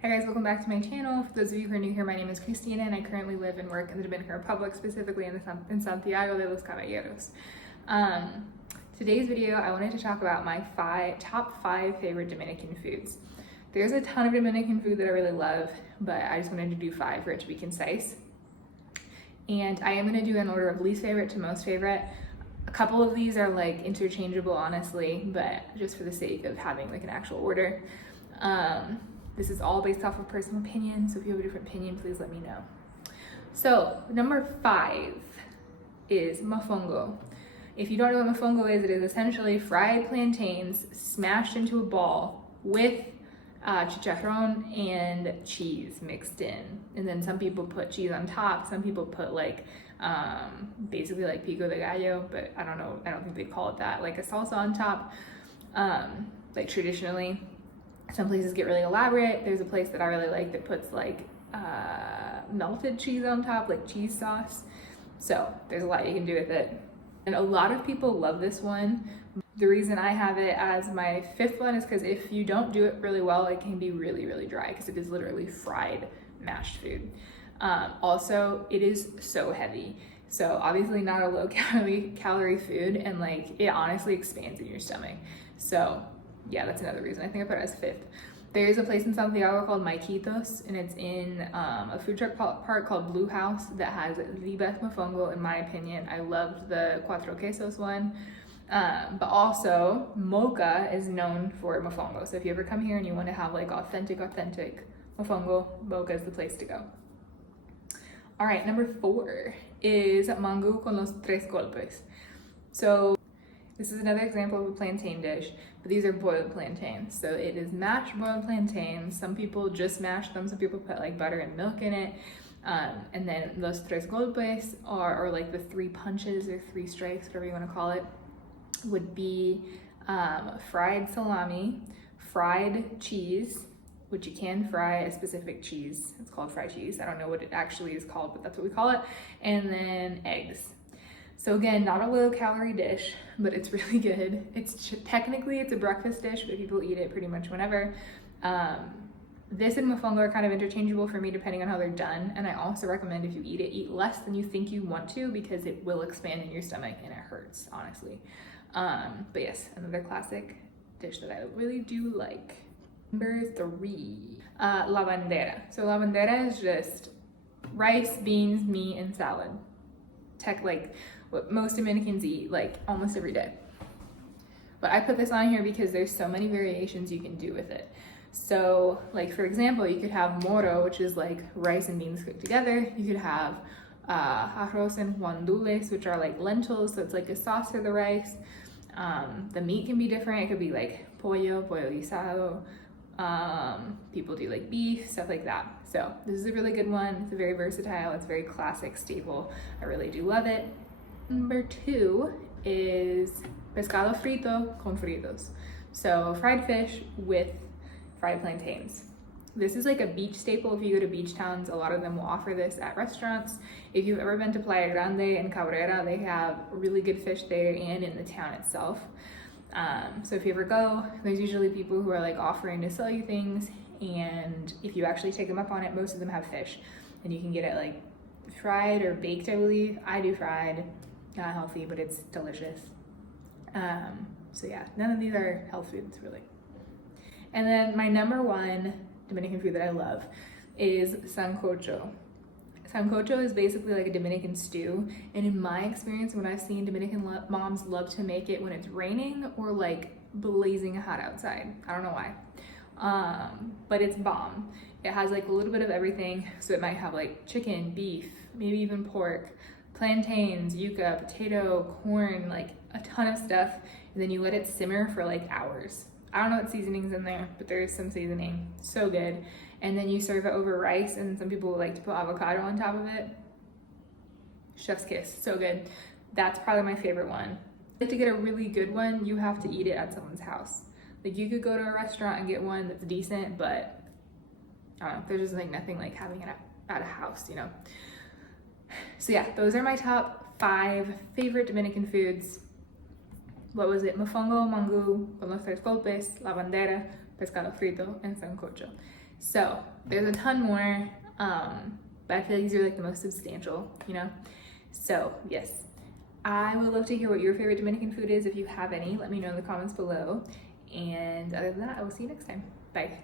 Hi guys, welcome back to my channel. For those of you who are new here, my name is Christina and I currently live and work in the Dominican Republic, specifically in Santiago de los Caballeros. Today's video, I wanted to talk about my top five favorite Dominican foods. There's a ton of Dominican food that I really love, but I just wanted to do five for it to be concise. And I am going to do an order of least favorite to most favorite. A couple of these are like interchangeable, honestly, but just for the sake of having like an actual order. This is all based off of personal opinion, so if you have a different opinion, please let me know. So, number 5 is mofongo. If you don't know what mofongo is, it is essentially fried plantains smashed into a ball with chicharron and cheese mixed in. And then some people put cheese on top, some people put like, basically like pico de gallo, but I don't think they call it that, like a salsa on top, like traditionally. Some places get really elaborate. There's a place that I really like that puts like melted cheese on top, like cheese sauce. So there's a lot you can do with it. And a lot of people love this one. The reason I have it as my 5th one is because if you don't do it really well, it can be really, really dry because it is literally fried mashed food. Also, it is so heavy. So obviously not a low calorie food, and like it honestly expands in your stomach. So yeah, that's another reason. I think I put it as 5th. There's a place in Santiago called Maiquitos, and it's in a food truck park called Blue House that has the best mofongo in my opinion. I loved the Cuatro Quesos one. But also, Mocha is known for mofongo. So if you ever come here and you want to have like authentic mofongo, Mocha is the place to go. All right, number 4 is mango con los tres golpes. So this is another example of a plantain dish, but these are boiled plantains. So it is mashed boiled plantains. Some people just mash them, some people put like butter and milk in it. And then los tres golpes or like the 3 punches or 3 strikes, whatever you want to call it, would be fried salami, fried cheese, which you can fry a specific cheese. It's called fried cheese. I don't know what it actually is called, but that's what we call it. And then eggs. So again, not a low calorie dish, but it's really good. Technically it's a breakfast dish, but people eat it pretty much whenever. This and mofongo are kind of interchangeable for me depending on how they're done. And I also recommend if you eat it, eat less than you think you want to because it will expand in your stomach and it hurts, honestly. But yes, another classic dish that I really do like. Number 3, la bandera. So la bandera is just rice, beans, meat, and salad. Like what most Dominicans eat like almost every day. But I put this on here because there's so many variations you can do with it. So like for example, you could have moro, which is like rice and beans cooked together. You could have arroz and guandules, which are like lentils, so it's like a sauce for the rice. The meat can be different. It could be like pollo guisado. People do like beef, stuff like that. So this is a really good one. It's very versatile. It's very classic, staple. I really do love it. Number 2 is pescado frito con fritos. So fried fish with fried plantains. This is like a beach staple. If you go to beach towns, a lot of them will offer this at restaurants. If you've ever been to Playa Grande and Cabrera, they have really good fish there and in the town itself. So if you ever go, there's usually people who are like offering to sell you things, and if you actually take them up on it, most of them have fish, and you can get it like fried or baked, I believe. I do fried, not healthy, but it's delicious. So yeah, none of these are health foods really. And then my number 1 Dominican food that I love is sancocho. Sancocho is basically like a Dominican stew, and in my experience, when I've seen Dominican moms love to make it when it's raining or like blazing hot outside. I don't know why, but it's bomb. It has like a little bit of everything, so it might have like chicken, beef, maybe even pork, plantains, yuca, potato, corn, like a ton of stuff, and then you let it simmer for like hours. I don't know what seasoning's in there, but there is some seasoning. So good. And then you serve it over rice, and some people like to put avocado on top of it. Chef's kiss, so good. That's probably my favorite one. To get a really good one, you have to eat it at someone's house. Like you could go to a restaurant and get one that's decent, but I don't know, there's just like nothing like having it at a house, you know? So yeah, those are my top 5 favorite Dominican foods. What was it? Mofongo, mango, con los tres golpes, la bandera, pescado frito, and sancocho. So there's a ton more, but I feel like these are like the most substantial, you know? So yes, I would love to hear what your favorite Dominican food is. If you have any, let me know in the comments below. And other than that, I will see you next time. Bye.